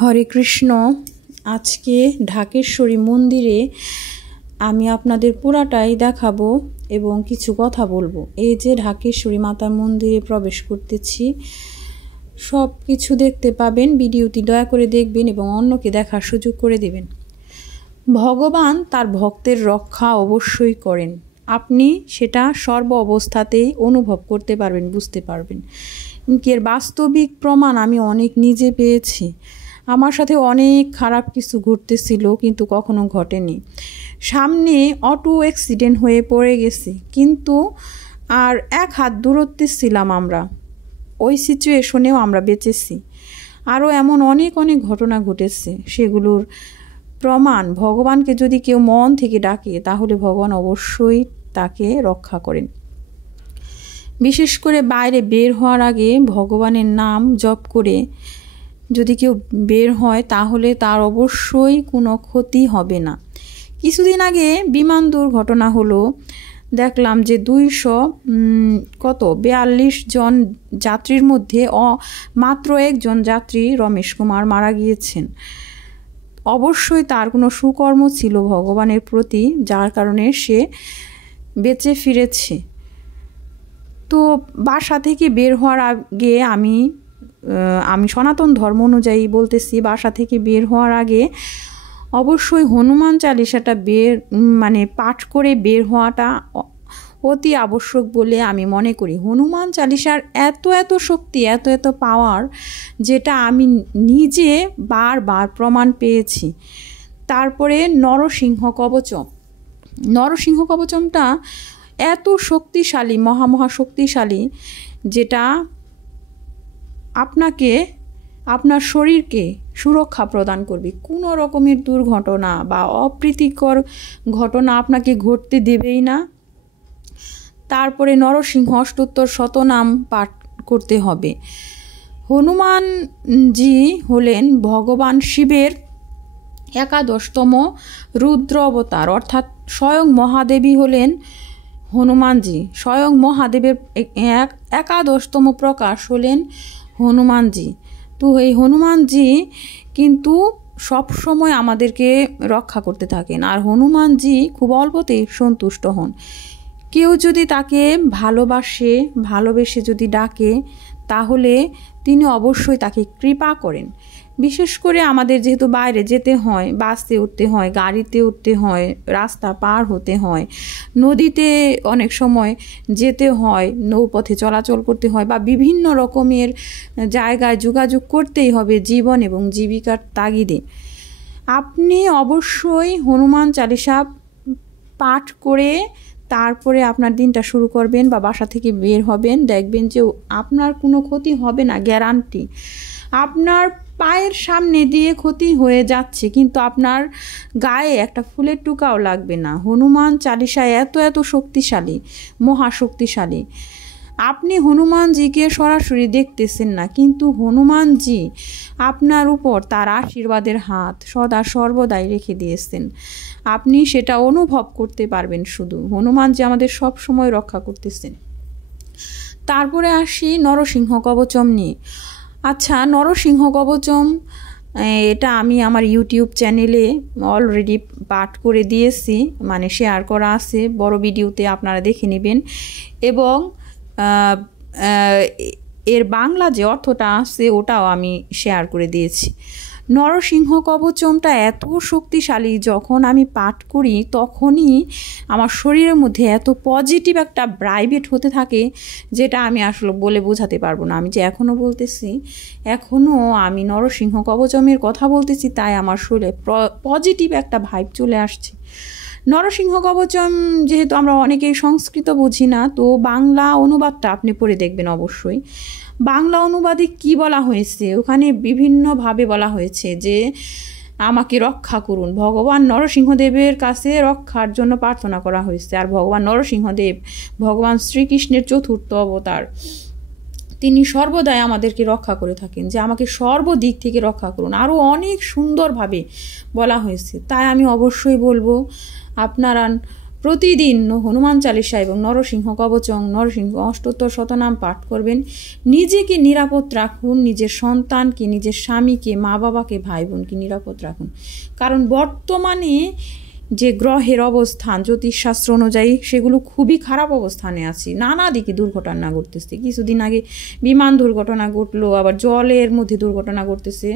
হরে কৃষ্ণ। আজকে ঢাকেশ্বরী মন্দিরে আমি আপনাদের পুরাটাই দেখাবো এবং কিছু কথা বলবো। এই যে ঢাকেশ্বরী মাতার মন্দিরে প্রবেশ করতেছি, সব কিছু দেখতে পাবেন। ভিডিওটি দয়া করে দেখবেন এবং অন্যকে দেখার সুযোগ করে দেবেন। ভগবান তার ভক্তের রক্ষা অবশ্যই করেন, আপনি সেটা সর্ব অবস্থাতেই অনুভব করতে পারবেন, বুঝতে পারবেন। এর বাস্তবিক প্রমাণ আমি অনেক নিজে পেয়েছি। আমার সাথে অনেক খারাপ কিছু ঘটতেছিল, কিন্তু কখনো ঘটেনি। সামনে অটো অ্যাক্সিডেন্ট হয়ে পড়ে গেছি, কিন্তু আর এক হাত দূরত্বে ছিলাম আমরা, ওই সিচুয়েশনেও আমরা বেঁচেছি। আরও এমন অনেক অনেক ঘটনা ঘটেছে, সেগুলোর প্রমাণ ভগবানকে যদি কেউ মন থেকে ডাকে তাহলে ভগবান অবশ্যই তাকে রক্ষা করেন। বিশেষ করে বাইরে বের হওয়ার আগে ভগবানের নাম জপ করে যদি কেউ বের হয় তাহলে তার অবশ্যই কোনো ক্ষতি হবে না। কিছুদিন আগে বিমান দুর্ঘটনা হলো, দেখলাম যে 242 জন যাত্রীর মধ্যে মাত্র একজন যাত্রী রমেশ কুমার মারা গিয়েছেন। অবশ্যই তার কোনো সুকর্ম ছিল ভগবানের প্রতি, যার কারণে সে বেঁচে ফিরেছে। তো বাসা থেকে বের হওয়ার আগে আমি সনাতন ধর্ম অনুযায়ী বলতেছি, বাসা থেকে বের হওয়ার আগে অবশ্যই হনুমান চালিসাটা পাঠ করে বের হওয়াটা অতি আবশ্যক বলে আমি মনে করি। হনুমান চালিসার এত শক্তি, এত পাওয়ার, যেটা আমি নিজে বারবার প্রমাণ পেয়েছি। তারপরে নরসিংহ কবচমটা এত শক্তিশালী, মহা শক্তিশালী, যেটা আপনাকে, আপনার শরীরকে সুরক্ষা প্রদান করবে। কোনো রকমের দুর্ঘটনা বা অপ্রীতিকর ঘটনা আপনাকে ঘটতে দেবেই না। তারপরে নরসিংহ অষ্টোত্তর শতনাম পাঠ করতে হবে। হনুমানজি হলেন ভগবান শিবের 11তম রুদ্র অবতার, অর্থাৎ স্বয়ং মহাদেবী হলেন হনুমানজি। স্বয়ং মহাদেবের 11তম প্রকাশ হলেন হনুমানজি। তো এই হনুমানজি কিন্তু সব সময় আমাদেরকে রক্ষা করতে থাকেন, আর হনুমানজি খুব অল্পতেই সন্তুষ্ট হন। কেউ যদি তাকে ভালোবেসে যদি ডাকে তাহলে তিনি অবশ্যই তাকে কৃপা করেন। বিশেষ করে আমাদের যেহেতু বাইরে যেতে হয়, বাসে উঠতে হয়, গাড়িতে উঠতে হয়, রাস্তা পার হতে হয়, নদীতে অনেক সময় যেতে হয়, নৌপথে চলাচল করতে হয়, বা বিভিন্ন রকমের জায়গায় যোগাযোগ করতেই হবে জীবন এবং জীবিকার তাগিদে। আপনি অবশ্যই হনুমান চালিসা পাঠ করে তারপরে আপনার দিনটা শুরু করবেন বা বাসা থেকে বের হবেন। দেখবেন যে আপনার কোনো ক্ষতি হবে না, গ্যারান্টি। আপনার পায়ের সামনে দিয়ে ক্ষতি হয়ে যাচ্ছে, কিন্তু আপনার গায়ে একটা ফুলের টুকাও লাগবে না। হনুমান চালিসা এত শক্তিশালী, মহাশক্তিশালী। আপনি হনুমানজিকে সরাসরি দেখতেছেন না, কিন্তু হনুমানজি আপনার উপর তার আশীর্বাদের হাত সদা সর্বদাই রেখে দিয়েছেন। আপনি সেটা অনুভব করতে পারবেন শুধু। হনুমানজি আমাদের সব সময় রক্ষা করতেছেন। তারপরে আসি নরসিংহ কবচম নিয়ে। আচ্ছা, নরসিংহ কবচম এটা আমি আমার ইউটিউব চ্যানেলে অলরেডি পাঠ করে দিয়েছি, শেয়ার করা আছে বড় ভিডিওতে, আপনারা দেখে নেবেন। এবং এর বাংলা যে অর্থটা আছে ওটাও আমি শেয়ার করে দিয়েছি। নরসিংহ কবচমটা এত শক্তিশালী, যখন আমি পাঠ করি তখনই আমার শরীরের মধ্যে এত পজিটিভ একটা ভাইব্রেট হতে থাকে, যেটা আমি আসলে বলে বোঝাতে পারবো না। আমি যে এখনও বলতেছি, এখনও আমি নরসিংহ কবচমের কথা বলতেছি, তাই আমার শরীরে পজিটিভ একটা ভাইব চলে আসছে। নরসিংহ কবচম, যেহেতু আমরা অনেকেই সংস্কৃত বুঝি না, তো বাংলা অনুবাদটা আপনি পড়ে দেখবেন অবশ্যই। বাংলা অনুবাদে কি বলা হয়েছে, ওখানে বিভিন্নভাবে বলা হয়েছে যে আমাকে রক্ষা করুন। ভগবান নরসিংহদেবের কাছে রক্ষার জন্য প্রার্থনা করা হয়েছে। আর ভগবান নরসিংহদেব ভগবান শ্রীকৃষ্ণের 4র্থ অবতার, তিনি সর্বদাই আমাদেরকে রক্ষা করে থাকেন, যে আমাকে সর্বদিক থেকে রক্ষা করুন। আরও অনেক সুন্দরভাবে বলা হয়েছে। তাই আমি অবশ্যই বলবো আপনারা প্রতিদিন হনুমান চালিসা এবং নরসিংহ কবচং নরসিংহ অষ্টোত্তর শতনাম পাঠ করবেন। নিজেকে নিরাপদ রাখুন, নিজের সন্তানকে, নিজের স্বামীকে, মা বাবাকে, ভাই বোনকে নিরাপদ রাখুন। কারণ বর্তমানে যে গ্রহের অবস্থান জ্যোতিষশাস্ত্র অনুযায়ী সেগুলো খুবই খারাপ অবস্থানে আছে, নানা দিকে দুর্ঘটনা ঘটতেছে। কিছুদিন আগে বিমান দুর্ঘটনা ঘটলো, আবার জলের মধ্যে দুর্ঘটনা ঘটতেছে।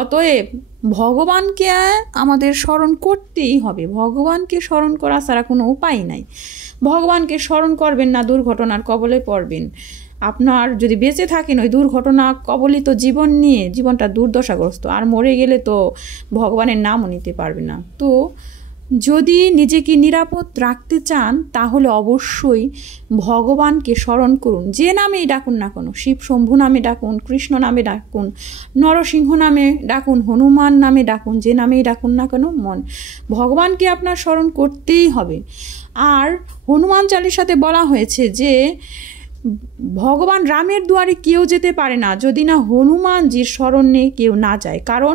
অতএব ভগবানকে আমাদের স্মরণ করতেই হবে, ভগবানকে স্মরণ করা ছাড়া কোনো উপায় নাই। ভগবানকে স্মরণ করবেন না, দুর্ঘটনার কবলে পড়বেন। আপনার যদি বেঁচে থাকেন ওই দুর্ঘটনা কবলিত জীবন নিয়ে, জীবনটা দুর্দশাগ্রস্ত, আর মরে গেলে তো ভগবানের নামও নিতে পারবে না। তো যদি নিজেকে নিরাপদ রাখতে চান তাহলে অবশ্যই ভগবানকে স্মরণ করুন, যে নামেই ডাকুন না কেন। শিব শম্ভু নামে ডাকুন, কৃষ্ণ নামে ডাকুন, নরসিংহ নামে ডাকুন, হনুমান নামে ডাকুন, যে নামেই ডাকুন না কেন ভগবানকে আপনার স্মরণ করতেই হবে। আর হনুমান চালিসাতে বলা হয়েছে যে ভগবান রামের দুয়ারে কেউ যেতে পারে না যদি না হনুমানজির স্মরণে কেউ না যায়। কারণ